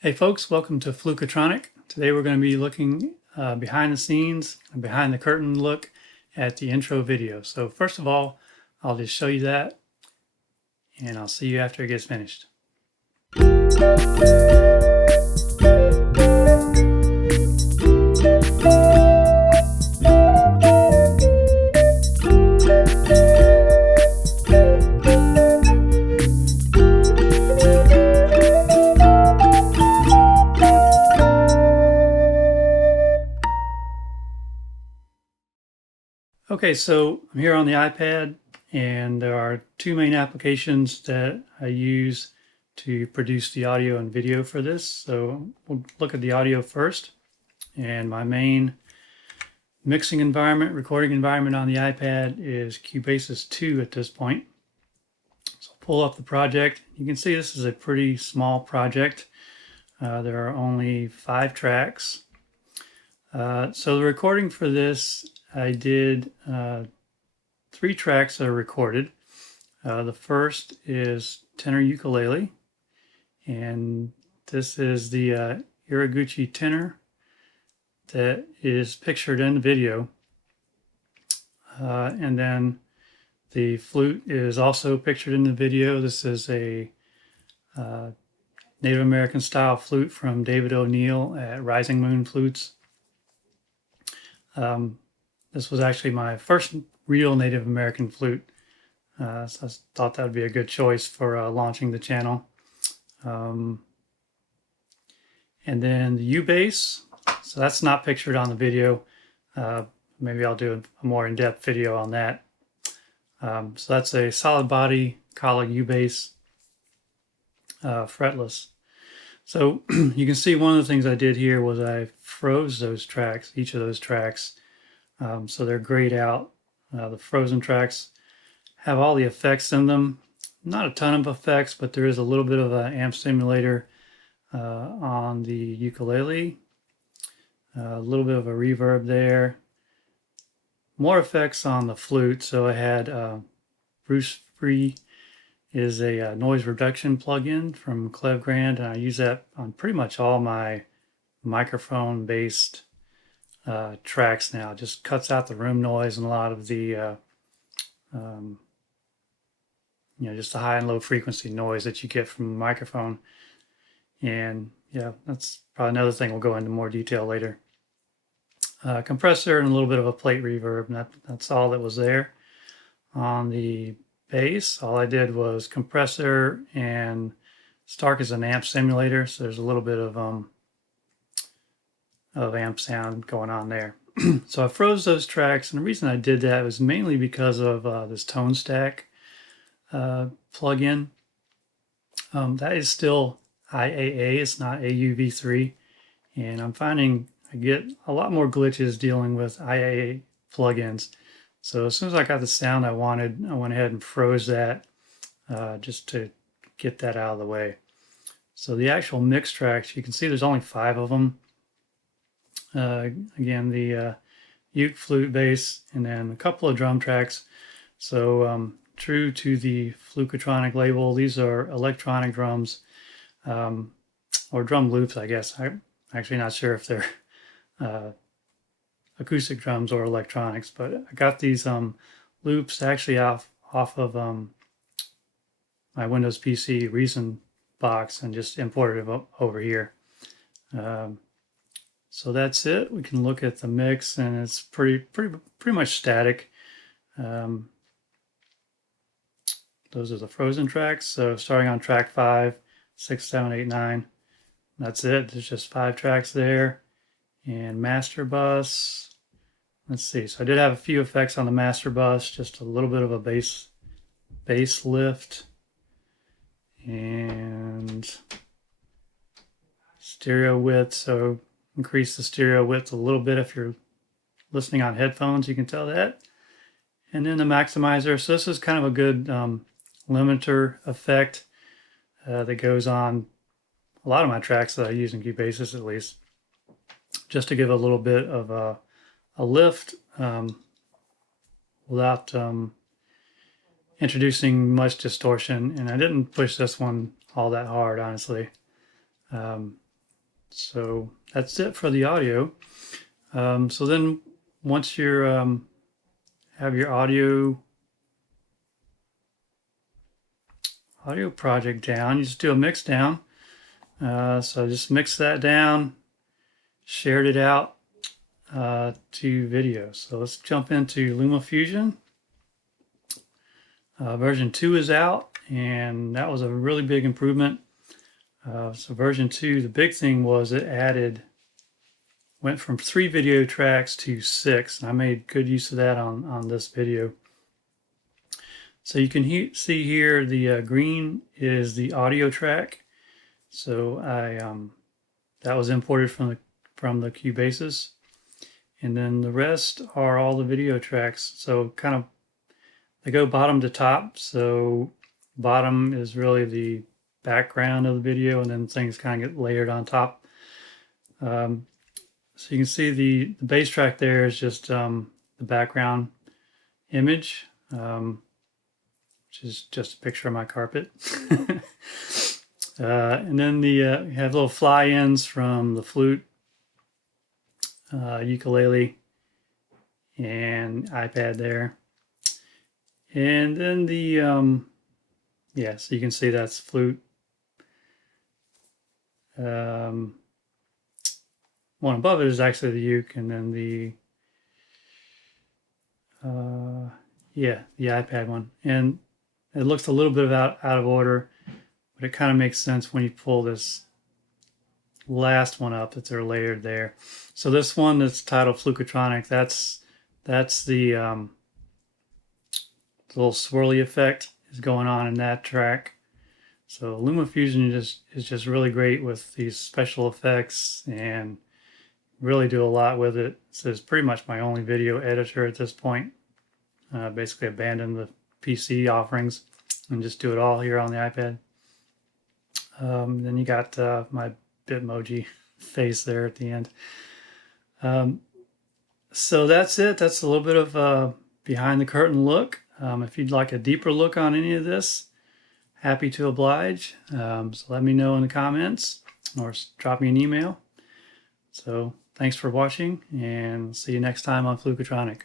Hey folks, welcome to Flukutronic. Today we're going to be looking behind the scenes, and behind the curtain look at the intro video. So first of all, I'll just show you that and I'll see you after it gets finished. Okay, so I'm here on the iPad and there are two main applications that I use to produce the audio and video for this. So we'll look at the audio first, and my main mixing environment, recording environment on the iPad is Cubasis 2 at this point. So I'll pull up the project. You can see this is a pretty small project. There are only 5 tracks. So the recording for this, I did 3 tracks that are recorded. The first is tenor ukulele, and this is the Iraguchi tenor that is pictured in the video. And then the flute is also pictured in the video. This is a Native American style flute from David O'Neill at Rising Moon Flutes. This was actually my first real Native American flute, so I thought that would be a good choice for launching the channel. And then the U-bass, so that's not pictured on the video. Maybe I'll do a more in-depth video on that. So that's a solid body collar U-bass, fretless. So you can see one of the things I did here was I froze those tracks, each of those tracks. So they're grayed out. The frozen tracks have all the effects in them. Not a ton of effects, but there is a little bit of an amp simulator on the ukulele. A little bit of a reverb there. More effects on the flute. So I had Bruce Free is a noise reduction plugin from Clevgrand, and I use that on pretty much all my microphone-based tracks now. It just cuts out the room noise and a lot of the just the high and low frequency noise that you get from a microphone. And yeah, that's probably another thing we'll go into more detail later. Compressor and a little bit of a plate reverb, and that's all that was there. On the bass, all I did was compressor and Stark is an amp simulator, so there's a little bit of amp sound going on there. So I froze those tracks, and the reason I did that was mainly because of this tone stack plugin. That is still IAA, it's not AUV3, and I'm finding I get a lot more glitches dealing with IAA plugins. So as soon as I got the sound I wanted, I went ahead and froze that just to get that out of the way. So the actual mix tracks, you can see there's only 5 of them. Again, the uke, flute, bass, and then a couple of drum tracks. So true to the Flukutronic label, these are electronic drums, or drum loops, I guess. I'm actually not sure if they're acoustic drums or electronics, but I got these loops actually off of my Windows PC Reason box and just imported it over here. So that's it. We can look at the mix, and it's pretty much static. Those are the frozen tracks. So starting on track 5, 6, 7, 8, 9. That's it. There's just 5 tracks there. And master bus. Let's see. So I did have a few effects on the master bus. Just a little bit of a bass lift. And stereo width. So increase the stereo width a little bit if you're listening on headphones, you can tell that. And then the maximizer. So this is kind of a good limiter effect that goes on a lot of my tracks that I use in Cubasis, at least, just to give a little bit of a lift without introducing much distortion. And I didn't push this one all that hard, honestly. So that's it for the audio. So then once you're have your audio project down, you just do a mix down. So I just mixed that down, shared it out to video. So let's jump into LumaFusion. Version 2 is out, and that was a really big improvement. So version 2, the big thing was it went from 3 video tracks to 6. And I made good use of that on this video. So you can see here the green is the audio track. So that was imported from the Cubasis, and then the rest are all the video tracks. So kind of they go bottom to top. So bottom is really the background of the video, and then things kind of get layered on top. So you can see the bass track there is just the background image, which is just a picture of my carpet. And then you have little fly-ins from the flute, ukulele, and iPad there. And then yeah, so you can see that's flute. One above it is actually the uke, and then yeah, the iPad one. And it looks a little bit out of order, but it kind of makes sense when you pull this last one up that they're layered there. So this one that's titled Flukutronic, that's the little swirly effect is going on in that track. So LumaFusion is just really great with these special effects and really do a lot with it. So it's pretty much my only video editor at this point. Basically abandoned the PC offerings and just do it all here on the iPad. Then you got my Bitmoji face there at the end. So that's it. That's a little bit of behind the curtain look. If you'd like a deeper look on any of this, happy to oblige. So let me know in the comments or drop me an email. So thanks for watching, and see you next time on Flukutronic.